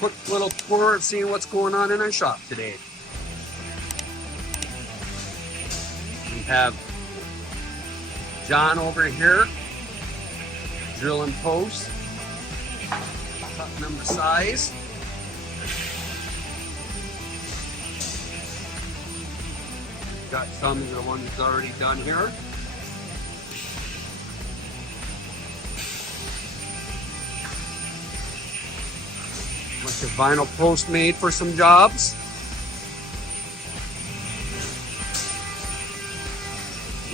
quick little tour of seeing what's going on in our shop today. We have John over here drilling posts, cutting them to size. Got some of the ones already done here. Bunch of vinyl posts made for some jobs.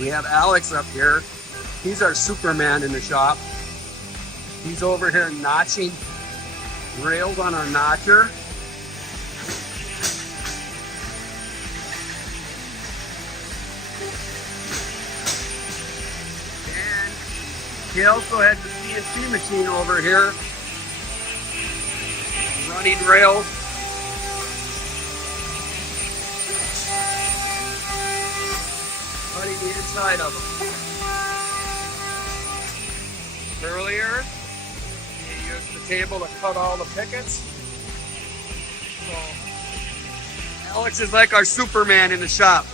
We have Alex up here. He's our Superman in the shop. He's over here notching rails on our notcher. And he also has the CNC machine over here running rails. Cutting the inside of them. Earlier, he used the table to cut all the pickets. So, Alex is like our Superman in the shop.